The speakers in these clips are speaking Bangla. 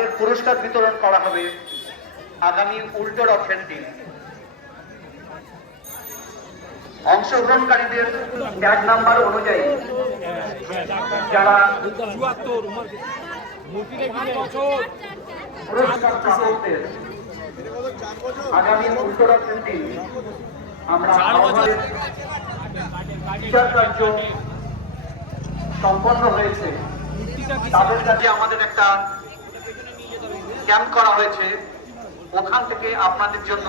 তাদের পুরস্কার বিতরণ করা হবে আগামী উল্টো রথের দিন। অংশগ্রহণকারীদের ট্যাগ নাম্বার অনুযায়ী যারা পুরস্কার প্রাপকদের আগামী উল্টো রথের দিন আমরা বিচার কার্য সম্পন্ন হয়েছে তাদের কাছে আমাদের একটা ক্যাম্প করা হয়েছে, ওখান থেকে আপনাদের জন্য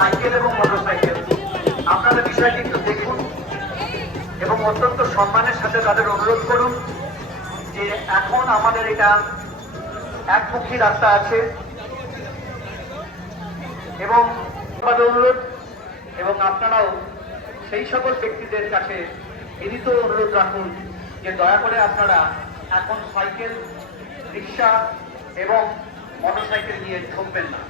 সাইকেল এবং মোটরসাইকেল, আপনারা বিষয়টি একটু দেখুন এবং অত্যন্ত সম্মানের সাথে তাদের অনুরোধ করুন যে এখন আমাদের এটা একমুখী রাস্তা আছে এবং অনুরোধ এবং আপনারাও সেই সকল ব্যক্তিদের কাছে বিনীত অনুরোধ রাখুন যে দয়া করে আপনারা এখন সাইকেল, রিক্সা এবং মোটরসাইকেল নিয়ে ঢুকবেন না।